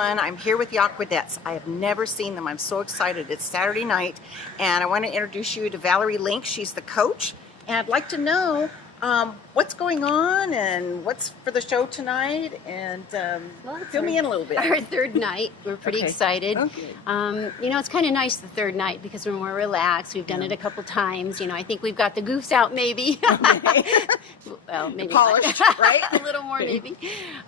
everyone. I'm here with the Aquadettes. I have never seen them. I'm so excited. It's Saturday night, and I want to introduce you to Valerie Link. She's the coach, and I'd like to know what's going on and what's for the show tonight, and fill me in a little bit. Our third night. We're pretty excited. Okay. You know, it's kind of nice the third night because we're more relaxed. We've done it a couple times. You know, I think we've got the goofs out maybe. Okay. Well, maybe Polished, right? a little more maybe.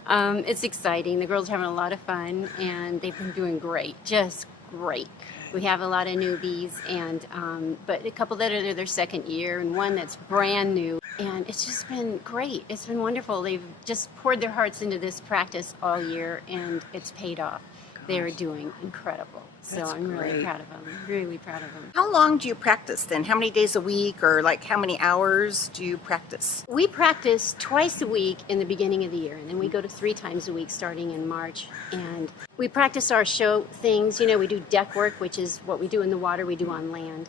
It's exciting. The girls are having a lot of fun, and they've been doing great, just great. We have a lot of newbies, and but a couple that are their second year, and one that's brand new. And it's just been great. It's been wonderful. They've just poured their hearts into this practice all year, and it's paid off. They're doing incredible. So That's I'm really great. proud of them. Really proud of them. How long do you practice then? How many days a week, or like how many hours do you practice? We practice twice a week in the beginning of the year, and then we go to 3 times a week starting in March. And we practice our show things. You know, we do deck work, which is what we do in the water, we do on land.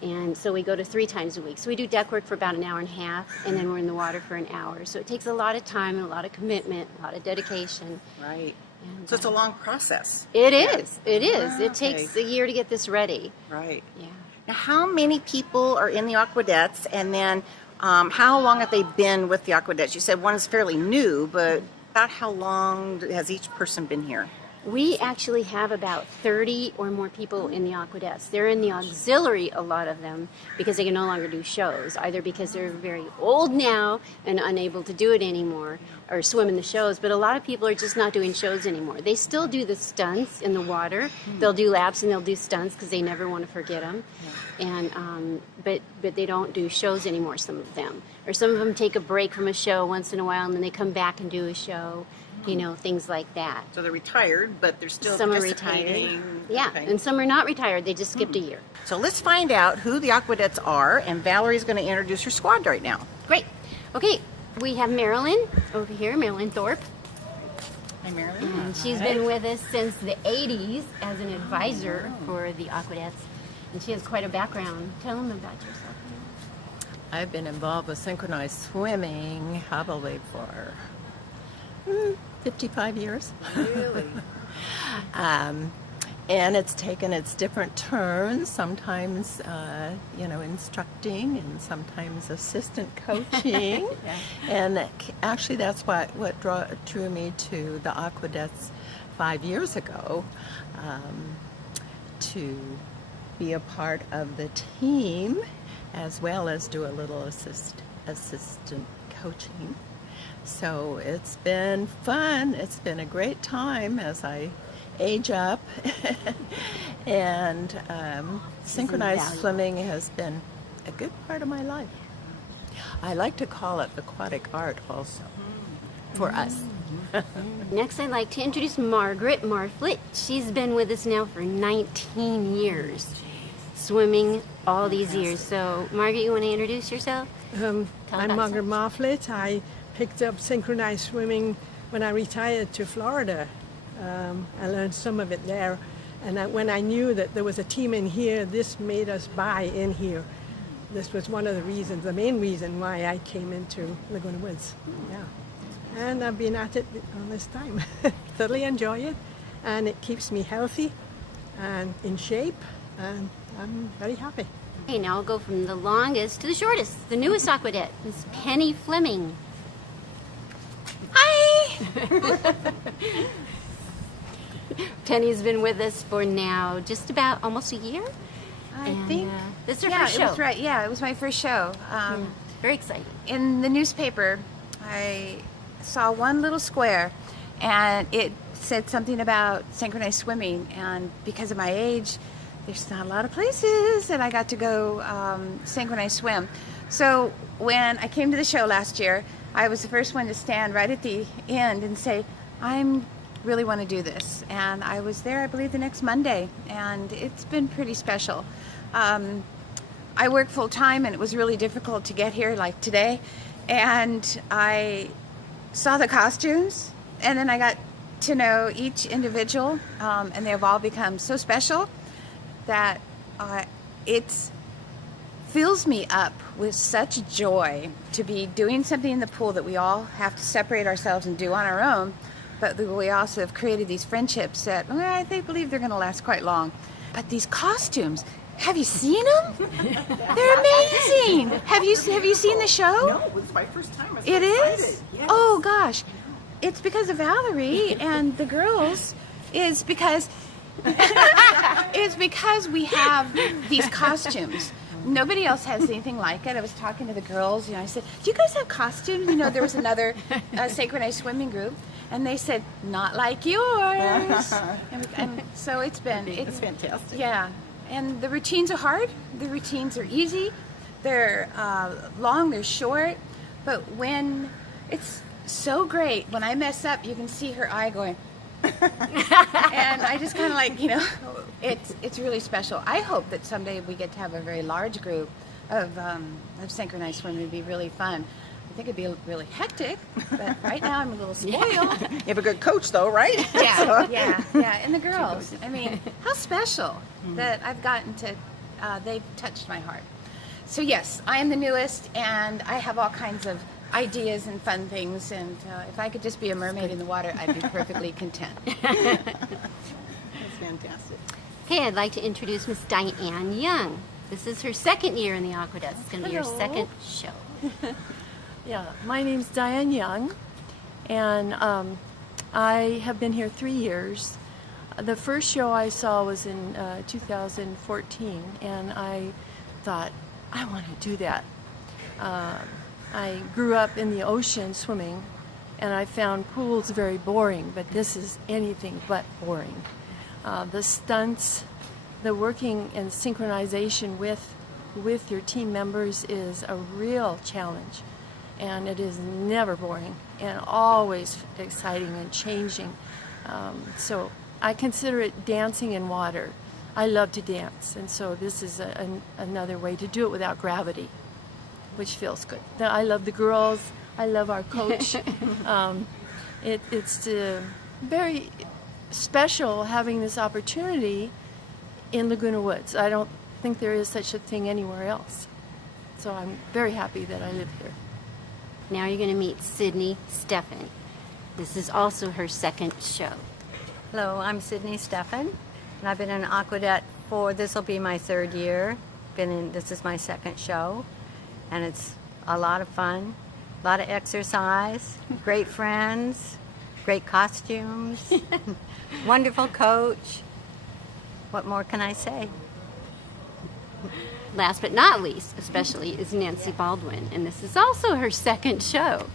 And so we go to 3 times a week. So we do deck work for about an hour and a half, and then we're in the water for an hour. So it takes a lot of time and a lot of commitment, a lot of dedication. Right. And, So it's a long process. It is. It is. Ah, It takes a year to get this ready. Right. Yeah. Now, how many people are in the Aquadettes, and then how long have they been with the Aquadettes? You said one is fairly new, but about how long has each person been here? We actually have about 30 or more people in the Aquadettes. They're in the auxiliary, a lot of them, because they can no longer do shows, either because they're very old now and unable to do it anymore or swim in the shows, but a lot of people are just not doing shows anymore. They still do the stunts in the water. They'll do laps and they'll do stunts because they never want to forget them. And but they don't do shows anymore, some of them. Or some of them take a break from a show once in a while and then they come back and do a show. You know, things like that. So they're retired, but they're still Some are participating. retired. Yeah, Okay. and some are not retired. They just skipped a year. So let's find out who the Aquadettes are, and Valerie's going to introduce her squad right now. Great. Okay, we have Marilyn over here, Marilyn Thorpe. Hi, Marilyn. And she's been with us since the 80s as an advisor for the Aquadettes. And she has quite a background. Tell them about yourself. I've been involved with synchronized swimming probably for 55 years. Really? And it's taken its different turns, sometimes, instructing and sometimes assistant coaching. And actually that's what drew me to the Aquadettes 5 years ago, to be a part of the team as well as do a little assistant coaching. So it's been fun. It's been a great time as I age up. And synchronized swimming has been a good part of my life. I like to call it aquatic art also for us. Next, I'd like to introduce Margaret Marflit. She's been with us now for 19 years, swimming all these years. So, Margaret, you want to introduce yourself? I'm Margaret Marflit. I picked up synchronized swimming when I retired to Florida. I learned some of it there. And when I knew that there was a team in here, this made us buy in here. This was one of the reasons, the main reason why I came into Laguna Woods. Yeah. And I've been at it all this time. Thoroughly enjoy it. And it keeps me healthy and in shape. And I'm very happy. Okay, now I'll go from the longest to the shortest, the newest Aquadette, Miss Penny Fleming. Hi! Penny's been with us for now just about almost a year. I And, think. this is her Yeah, first it show. was right. Yeah, it was my first show. Very exciting. In the newspaper, I saw one little square, and it said something about synchronized swimming. And because of my age, there's not a lot of places, and I got to go synchronized swim. So when I came to the show last year, I was the first one to stand right at the end and say, I'm really want to do this. And I was there, I believe, the next Monday, and it's been pretty special. I work full time, and it was really difficult to get here like today. And I saw the costumes, and then I got to know each individual, and they've all become so special that it fills me up with such joy to be doing something in the pool that we all have to separate ourselves and do on our own, but we also have created these friendships that I believe they're going to last quite long. But these costumes, have you seen them? They're amazing. Have you seen the show? No, it's my first time. I'm so It excited. is? Yes. Oh gosh. It's because of Valerie and the girls. Is because it's because we have these costumes. Nobody else has anything like it. I was talking to the girls, I said, "Do you guys have costumes?" There was another synchronized swimming group, and they said, "Not like yours." and so it's fantastic. Yeah, and the routines are hard. The routines are easy. They're long. They're short. But when it's so great, when I mess up, you can see her eye going. And I just kind of it's really special. I hope that someday we get to have a very large group of synchronized swimming. It'd be really fun. I think it'd be really hectic, but right now I'm a little spoiled. You have a good coach, though, right? Yeah. And the girls. I mean, how special that I've gotten to. They've touched my heart. So yes, I am the newest, and I have all kinds of ideas and fun things, and if I could just be a mermaid in the water, I'd be perfectly content. That's fantastic. Okay, I'd like to introduce Miss Diane Young. This is her second year in the Aquadettes. It's going to be her second show. Yeah, my name's Diane Young, and I have been here 3 years. The first show I saw was in 2014, and I thought, I want to do that. I grew up in the ocean swimming, and I found pools very boring, but this is anything but boring. The stunts, the working and synchronization with your team members is a real challenge, and it is never boring and always exciting and changing. So I consider it dancing in water. I love to dance, and so this is another way to do it without gravity, which feels good. I love the girls. I love our coach. It's very special having this opportunity in Laguna Woods. I don't think there is such a thing anywhere else. So I'm very happy that I live here. Now you're going to meet Sydney Steffen. This is also her second show. Hello, I'm Sydney Steffen, and I've been an Aquadette this will be my third year. This is my second show, and it's a lot of fun, a lot of exercise, great friends, great costumes, wonderful coach. What more can I say? Last but not least, especially, is Nancy Baldwin, and this is also her second show.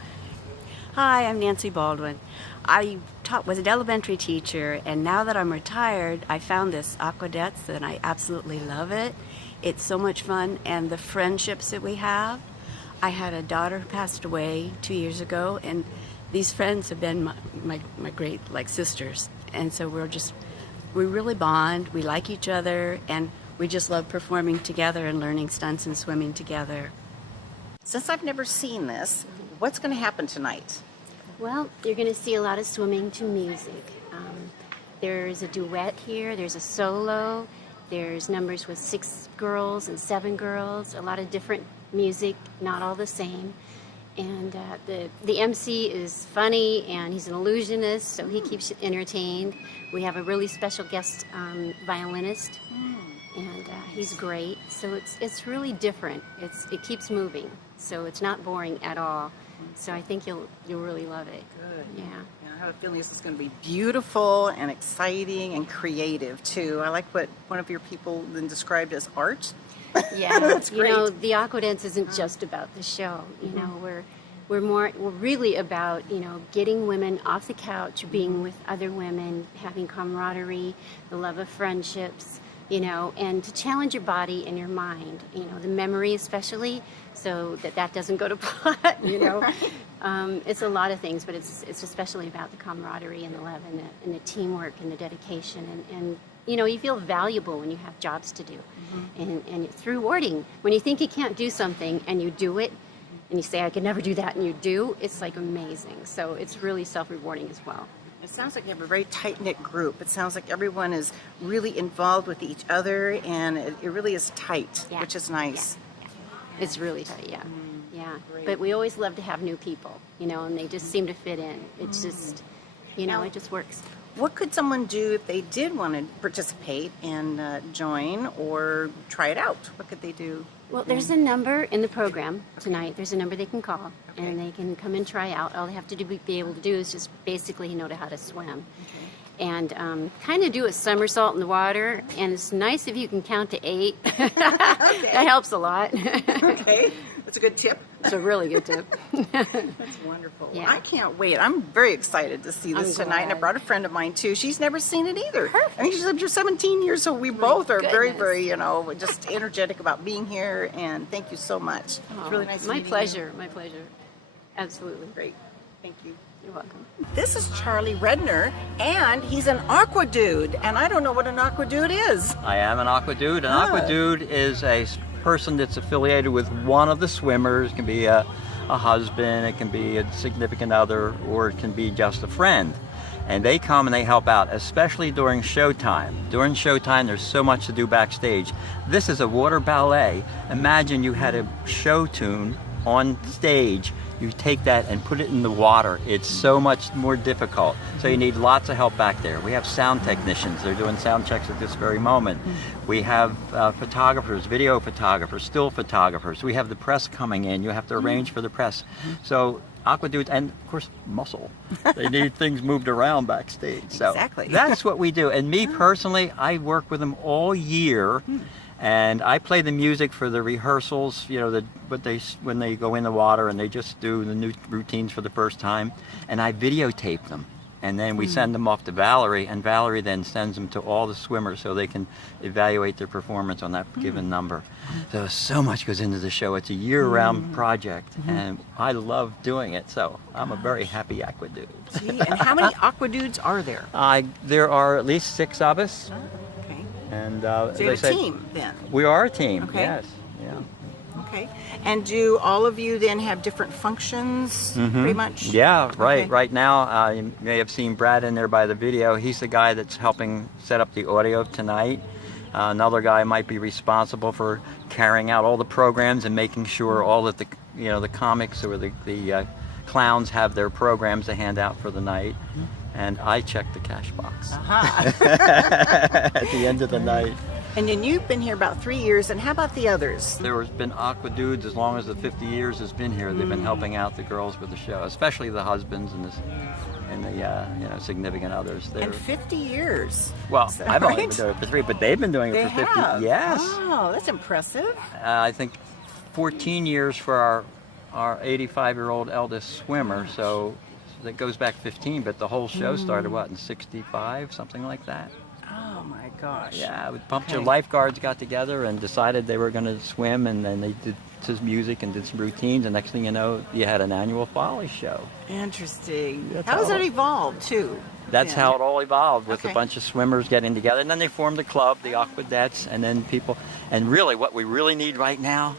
Hi, I'm Nancy Baldwin. I was an elementary teacher, and now that I'm retired, I found this Aquadettes, and I absolutely love it. It's so much fun, and the friendships that we have. I had a daughter who passed away 2 years ago, and these friends have been my great sisters, and so we really bond. We like each other, and we just love performing together and learning stunts and swimming together. Since I've never seen this, what's going to happen tonight? Well, you're going to see a lot of swimming to music. There's a duet here, there's a solo, there's numbers with 6 girls and 7 girls, a lot of different music, not all the same. And the MC is funny, and he's an illusionist, so he keeps you entertained. We have a really special guest violinist, and he's great. So it's really different. It keeps moving, so it's not boring at all. So I think you'll really love it. Good. Yeah. I have a feeling this is going to be beautiful and exciting and creative too. I like what one of your people then described as art. Yeah, That's great. the Aquadettes isn't just about the show. We're really about getting women off the couch, being with other women, having camaraderie, the love of friendships, and to challenge your body and your mind, the memory especially, so that doesn't go to pot. It's a lot of things, but it's especially about the camaraderie and the love and the teamwork and the dedication and you feel valuable when you have jobs to do, and it's rewarding when you think you can't do something and you do it, and you say I could never do that, and you do. It's amazing. So it's really self-rewarding as well. It sounds like you have a very tight-knit group. It sounds like everyone is really involved with each other, and it really is tight, Yeah. which is nice. Yeah. It's really tight. Yeah, yeah. Great. But we always love to have new people, and they just seem to fit in. It's just You know, it just works. What could someone do if they did want to participate and join or try it out? What could they do? Well, there's a number in the program tonight. There's a number they can call, and they can come and try out. All they have to be able to do is just basically know how to swim. And kind of do a somersault in the water. And it's nice if you can count to 8. That helps a lot. Okay, that's a good tip. It's a really good tip. That's wonderful. Yeah. Well, I can't wait. I'm very excited to see this I'm tonight. And I glad. brought a friend of mine too. She's never seen it either. I mean, she's lived here 17 years, so we both are very, goodness. very, just energetic about being here. And thank you so much. It's really nice My meeting pleasure. My pleasure. Absolutely. you. Great. Thank you. You're welcome. This is Charlie Redner, and he's an aqua dude. And I don't know what an aqua dude is. I am an aqua dude. An aqua dude is a person that's affiliated with one of the swimmers. It can be a husband, it can be a significant other, or it can be just a friend. And they come and they help out, especially during showtime. During showtime, there's so much to do backstage. This is a water ballet. Imagine you had a show tune on stage. You take that and put it in the water. It's so much more difficult. So you need lots of help back there. We have sound technicians. They're doing sound checks at this very moment. We have photographers, video photographers, still photographers. We have the press coming in. You have to arrange for the press. So aqua dudes, and of course muscle. They need things moved around backstage. So Exactly. that's what we do. And me personally, I work with them all year. And I play the music for the rehearsals, when they go in the water and they just do the new routines for the first time. And I videotape them. And then we send them off to Valerie, and Valerie then sends them to all the swimmers so they can evaluate their performance on that given number. So much goes into the show. It's a year-round project, and I love doing it. So I'm a very happy aqua dude. Gee, and how many aqua dudes are there? There are at least 6 of us. Okay. And So they you're a say- team then? We are a team, Okay. yes. Yeah. Okay. And do all of you then have different functions, pretty much? Yeah, right. Okay. Right now, you may have seen Brad in there by the video. He's the guy that's helping set up the audio tonight. Another guy might be responsible for carrying out all the programs and making sure all that the comics or the clowns have their programs to hand out for the night. And I check the cash box at the end of the night. And then you've been here about 3 years, and how about the others? There has been aqua dudes as long as the 50 years has been here. They've been helping out the girls with the show, especially the husbands and the significant others. They're, And 50 years. well, Is that I've only right? been doing it for 3, but they've been doing it They for 50. have? Yes, Oh, that's impressive. I think 14 years for our 85-year-old eldest swimmer. So that goes back 15, but the whole show started in 65, something like that. Oh my gosh. Yeah, a bunch of Okay. lifeguards got together and decided they were going to swim, and then they did some music and did some routines, and next thing you know, you had an annual Folly show. Interesting. That's How has how- it evolved too? That's then? how it all evolved, with Okay. a bunch of swimmers getting together, and then they formed a club, the Aquadettes, and then people. And really, what we really need right now,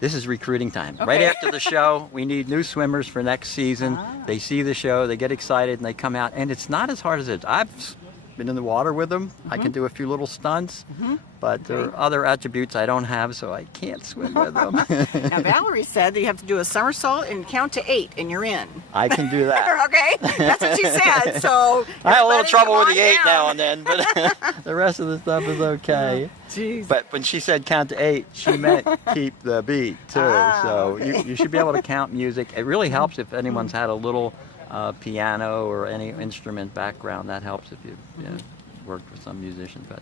this is recruiting time. Right Okay. after the show, we need new swimmers for next season. They see the show, they get excited, and they come out. And it's not as hard as it is. I've been in the water with them. I can do a few little stunts, but there are other attributes I don't have, so I can't swim with them. Now Valerie said that you have to do a somersault and count to 8, and you're in. I can do that. Okay, that's what she said. So I have a little everybody trouble come with the on 8 down. now and then, but the rest of the stuff is okay. Jeez. But when she said count to 8, she meant keep the beat too. So you should be able to count music. It really helps if anyone's had a little piano or any instrument background. That helps if you worked with some musicians. But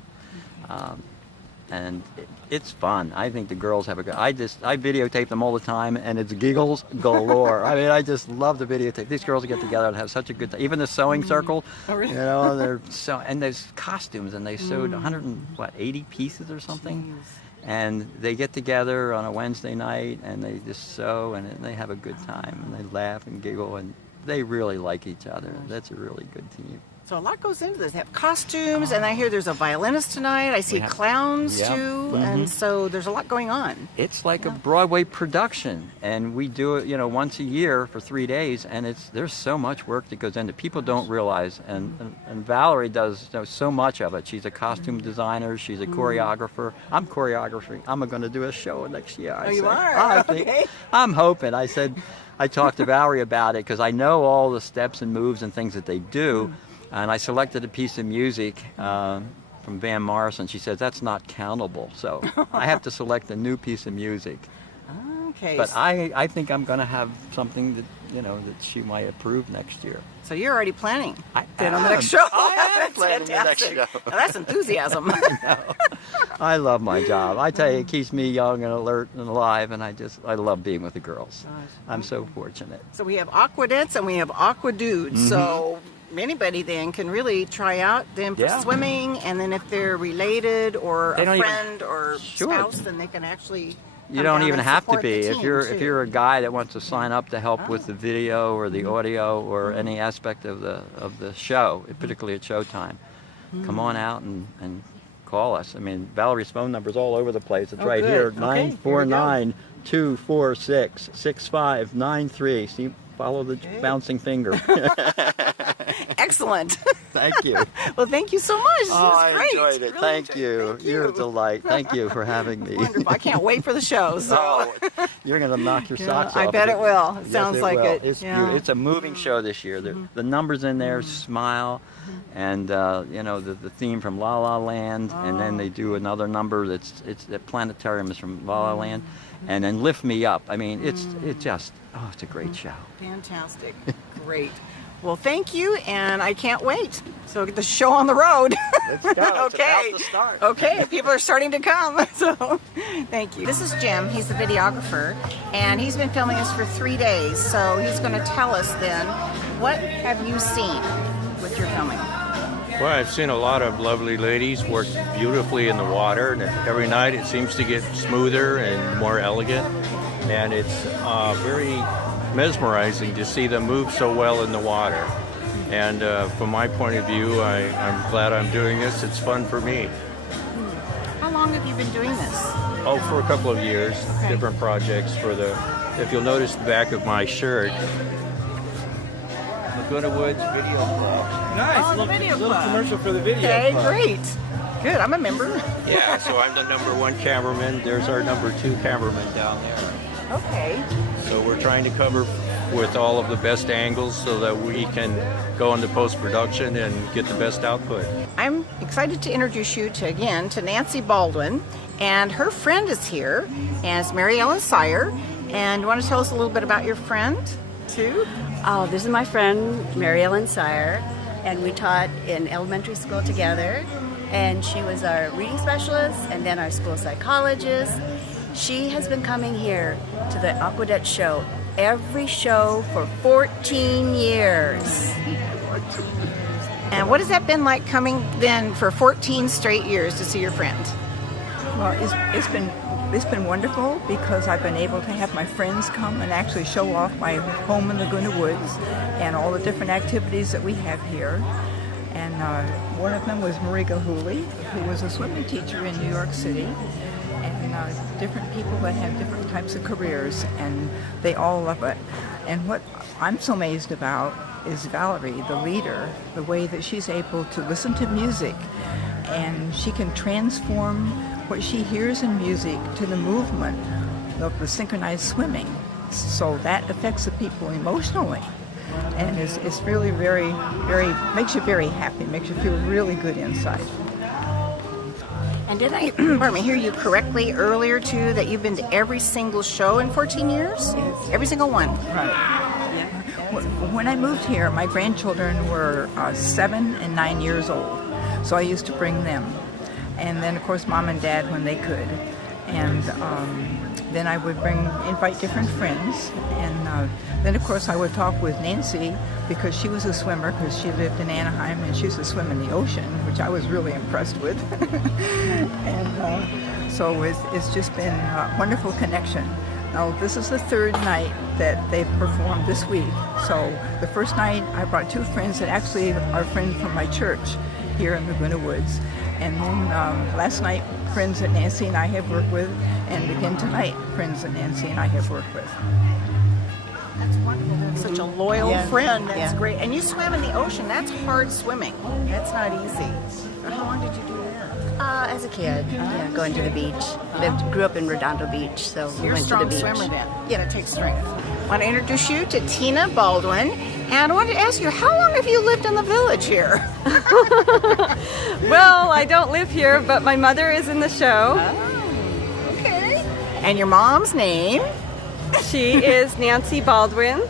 and it's fun. I think the girls have a good. I videotape them all the time, and it's giggles galore. I mean, I just love the videotape. These girls get together and have such a good time. Even the sewing circle, they're so, and there's costumes, and they sewed 180 pieces or something. And they get together on a Wednesday night, and they just sew, and they have a good time, and they laugh and giggle, and they really like each other. That's a really good team. So a lot goes into this. They have costumes, and I hear there's a violinist tonight. I see clowns too, and so there's a lot going on. It's like a Broadway production, and we do it, once a year for 3 days, and there's so much work that goes into it. People don't realize, and Valerie does so much of it. She's a costume designer. She's a choreographer. I'm choreographing. I'm going to do a show next year. You are? Okay. I'm hoping. I talked to Valerie about it because I know all the steps and moves and things that they do. And I selected a piece of music from Van Morrison. She says that's not countable, so I have to select a new piece of music. Okay. But I think I'm going to have something that that she might approve next year. So you're already planning then on the am. next show. I am That's planning the next fantastic. show. Now, that's enthusiasm. I love my job. I tell you, it keeps me young and alert and alive, and I love being with the girls. I'm so fortunate. So we have Aquadettes and we have Aquadudes. So anybody then can really try out them for swimming, and then if they're related or a friend or spouse, then they can actually. You don't even have to be. If you're a guy that wants to sign up to help with the video or the audio or any aspect of the show, particularly at showtime, come on out and call us. I mean, Valerie's phone number is all over the place. It's right here, 949-246-6593. See, follow the bouncing finger. Excellent. Thank you. Well, thank you so much. It was great. I enjoyed it. Really Thank you. You're a delight. Thank you for having me. Wonderful. I can't wait for the show. So. You're going to knock your socks off. I bet it will. It sounds like it. It's beautiful. It's a moving show this year. The numbers in there, Smile, and the theme from La La Land, and then they do another number the planetarium is from La La Land, and then Lift Me Up. I mean, it's a great show. Fantastic. Great. Well, thank you, and I can't wait. So get the show on the road. Let's go. It's about to start. Okay, people are starting to come. So thank you. This is Jim. He's the videographer, and he's been filming us for 3 days. So he's going to tell us then, what have you seen with your filming? Well, I've seen a lot of lovely ladies work beautifully in the water, and every night it seems to get smoother and more elegant, and it's very mesmerizing to see them move so well in the water. And from my point of view, I'm glad I'm doing this. It's fun for me. How long have you been doing this? Oh, for a couple of years, different projects if you'll notice the back of my shirt, Laguna Woods Video Club. Nice. Oh, the video little club. Commercial for the video Okay, club. great. Good, I'm a member. Yeah, so I'm the #1 cameraman. There's our #2 cameraman down there. Okay. So we're trying to cover with all of the best angles so that we can go into post-production and get the best output. I'm excited to introduce you to Nancy Baldwin, and her friend is here, and it's Mary Ellen Sire. And you want to tell us a little bit about your friend, too? Oh, this is my friend, Mary Ellen Sire, and we taught in elementary school together, and she was our reading specialist and then our school psychologist. She has been coming here to the Aquadette show every show for 14 years. And what has that been like coming then for 14 straight years to see your friend? Well, it's been wonderful because I've been able to have my friends come and actually show off my home in Laguna Woods and all the different activities that we have here. And one of them was Marie Gahuli, who was a swimming teacher in New York City. And different people that have different types of careers, and they all love it. And what I'm so amazed about is Valerie, the leader, the way that she's able to listen to music, and she can transform what she hears in music to the movement of the synchronized swimming. So that affects the people emotionally. And it's really very, very, makes you very happy, makes you feel really good inside. And did I hear you correctly earlier, too, that you've been to every single show in 14 years? Yes. Every single one? Right. Yeah. When I moved here, my grandchildren were 7 and 9 years old, so I used to bring them. And then, of course, Mom and Dad when they could. And then I would invite different friends. And then, of course, I would talk with Nancy because she was a swimmer because she lived in Anaheim and she used to swim in the ocean, which I was really impressed with. And so it's just been a wonderful connection. Now, this is the third night that they've performed this week. So the first night I brought two friends that actually are friends from my church here in Laguna Woods. And then last night, friends that Nancy and I have worked with, and again tonight, friends that Nancy and I have worked with. That's wonderful. Such a loyal Yeah. friend. That's Yeah. great. And you swam in the ocean. That's hard swimming. That's not easy. How long did you do that? As a kid, going to the beach. Grew up in Redondo Beach, so we You're a went to the strong beach. swimmer then. Yeah, it takes strength. I want to introduce you to Tina Baldwin. And I wanted to ask you, how long have you lived in the village here? Well, I don't live here, but my mother is in the show. Okay. And your mom's name? She is Nancy Baldwin.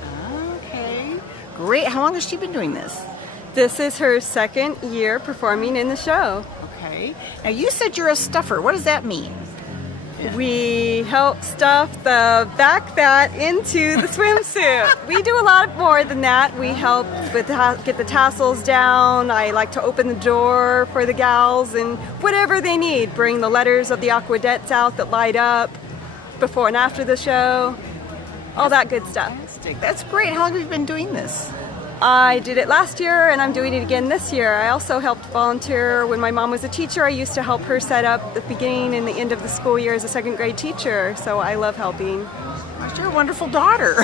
Okay. Great. How long has she been doing this? This is her second year performing in the show. Okay. Now you said you're a stuffer. What does that mean? We help stuff the back fat into the swimsuit. We do a lot more than that. We help with get the tassels down. I like to open the door for the gals and whatever they need. Bring the letters of the Aquadettes out that light up before and after the show. All that good stuff. That's great. How long have you been doing this? I did it last year and I'm doing it again this year. I also helped volunteer when my mom was a teacher. I used to help her set up the beginning and the end of the school year as a second grade teacher, so I love helping. You're a wonderful daughter.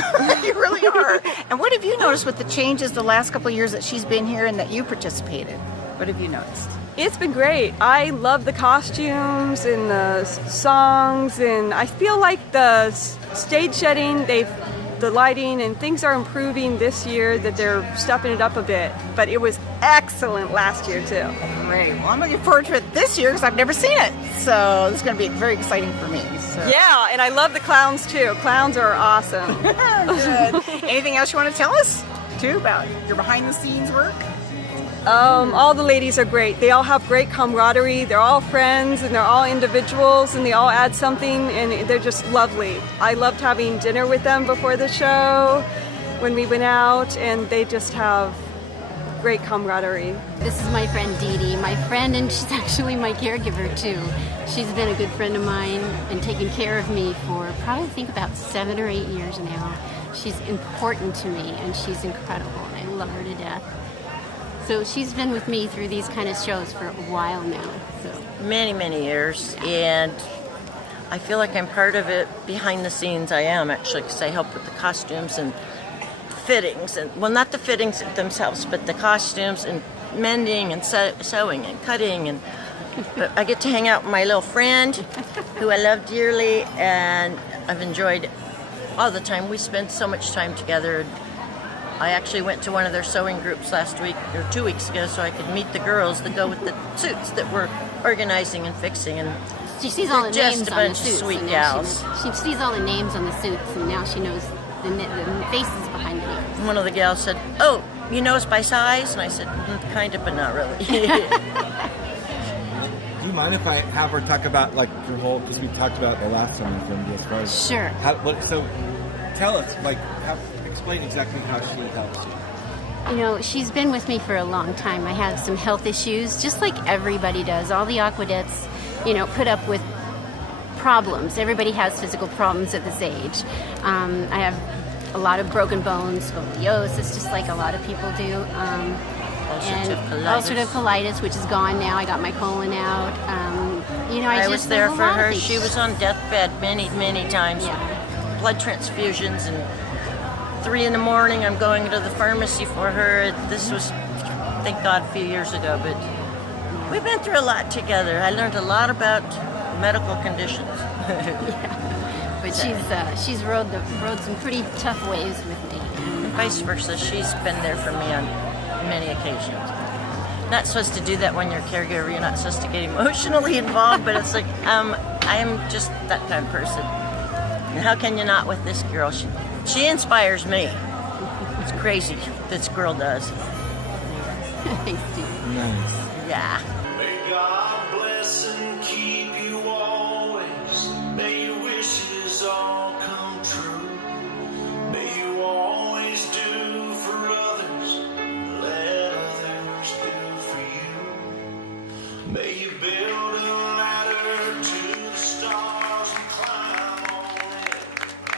You really are. And what have you noticed with the changes the last couple of years that she's been here and that you participated? What have you noticed? It's been great. I love the costumes and the songs, and I feel like the stage setting, the lighting and things are improving this year, that they're stepping it up a bit. But it was excellent last year too. Great. Well, I'm looking forward to it this year because I've never seen it. So this is going to be very exciting for me. So. Yeah, and I love the clowns too. Clowns are awesome. Good. Anything else you want to tell us too about your behind the scenes work? All the ladies are great. They all have great camaraderie. They're all friends and they're all individuals and they all add something and they're just lovely. I loved having dinner with them before the show when we went out, and they just have great camaraderie. This is my friend Dee Dee, my friend, and she's actually my caregiver too. She's been a good friend of mine and taken care of me for probably I think about 7 or 8 years now. She's important to me and she's incredible and I love her to death. So she's been with me through these kind of shows for a while now. So Many years, and I feel like I'm part of it behind the scenes. I am actually, because I help with the costumes and fittings, and well, not the fittings themselves, but the costumes and mending and sewing and cutting, and but I get to hang out with my little friend, who I love dearly, and I've enjoyed all the time. We spend so much time together. I actually went to one of their sewing groups last week or 2 weeks ago so I could meet the girls that go with the suits that we're organizing and fixing, and she sees all the just names a on the bunch of suits. sweet and now gals. she sees all the names on the suits, and now she knows the faces behind the names. One of the gals said, "Oh, you know us by size?" And I said, "Kind of, but not really." Do you mind if I have her talk about like your whole? Because we talked about the last time we filmed as far as Sure. So, tell us, like, explain exactly how she helps you. You know, she's been with me for a long time. I have some health issues, just like everybody does. All the Aquadettes, put up with problems. Everybody has physical problems at this age. I have a lot of broken bones, scoliosis, just like a lot of people do. Ulcerative colitis, which is gone now. I got my colon out. I was there for her. Things. She was on deathbed many times. Yeah. Blood transfusions, and 3 a.m. I'm going to the pharmacy for her. This was, thank God, a few years ago, but we've been through a lot together. I learned a lot about medical conditions. Yeah. But she's rode some pretty tough ways with me. And vice versa. She's been there for me on many occasions. Not supposed to do that when you're a caregiver. You're not supposed to get emotionally involved, but it's like, I am just that kind of person. And how can you not with this girl? She inspires me. It's crazy, this girl does. Thanks, Steve. Nice. Yeah. May God bless and keep you always. May your wishes all come true. May you always do for others, let others do for you. May you build a ladder to the stars and climb on it.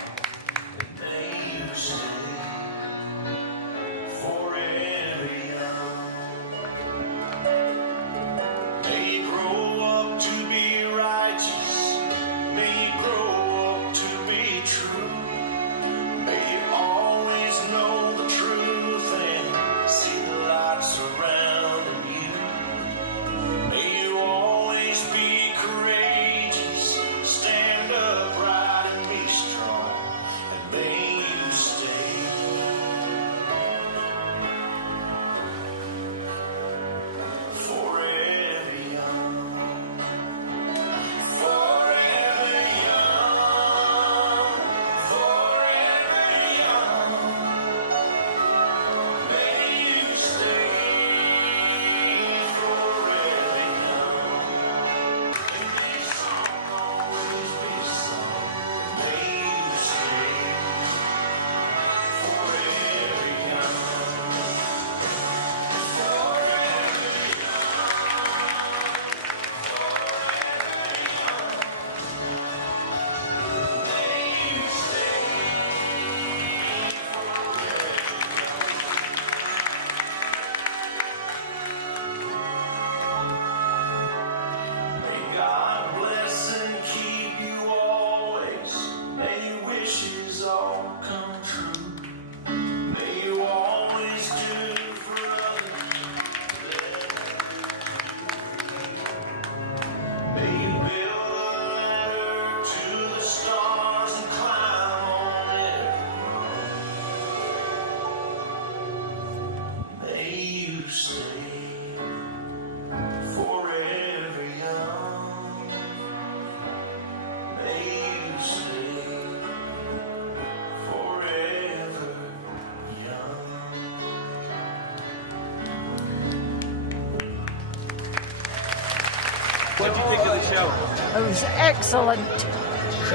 show? It was excellent.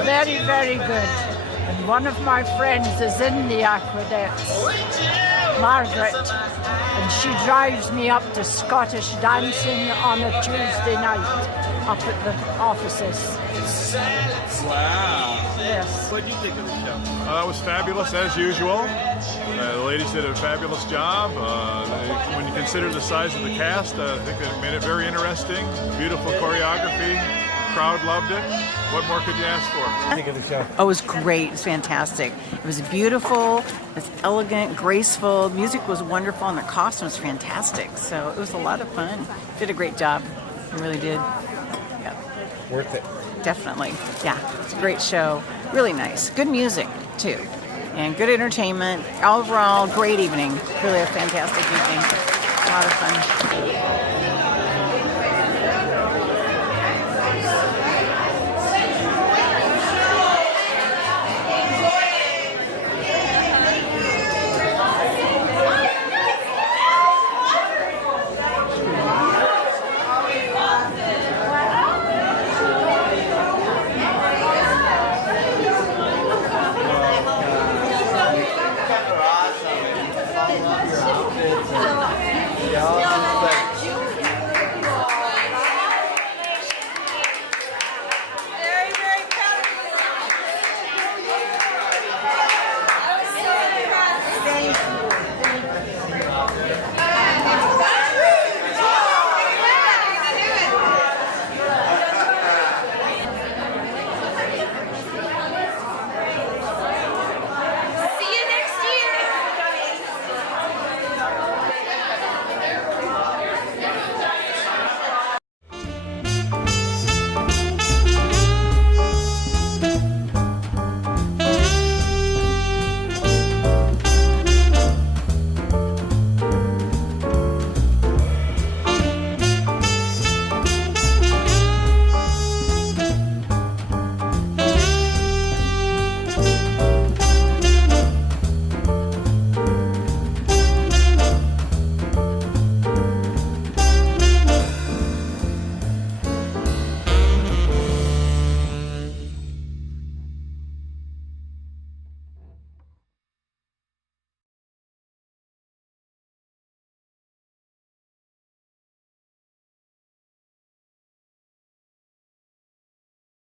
Very, very good. And one of my friends is in the Aquadettes, Margaret, and she drives me up to Scottish dancing on a Tuesday night up at the offices. Wow. Yes. What did you think of the show? That was fabulous as usual. The ladies did a fabulous job. When you consider the size of the cast, I think that made it very interesting. Beautiful choreography. Crowd loved it. What more could you ask for? What did you think of the show? Oh, it was great. It was fantastic. It was beautiful. It was elegant, graceful. Music was wonderful, and the costume was fantastic. So it was a lot of fun. Did a great job. It really did. Yeah. Worth it. Definitely. Yeah. It's a great show. Really nice. Good music, too. And good entertainment. Overall, great evening. Really a fantastic evening. A lot of fun.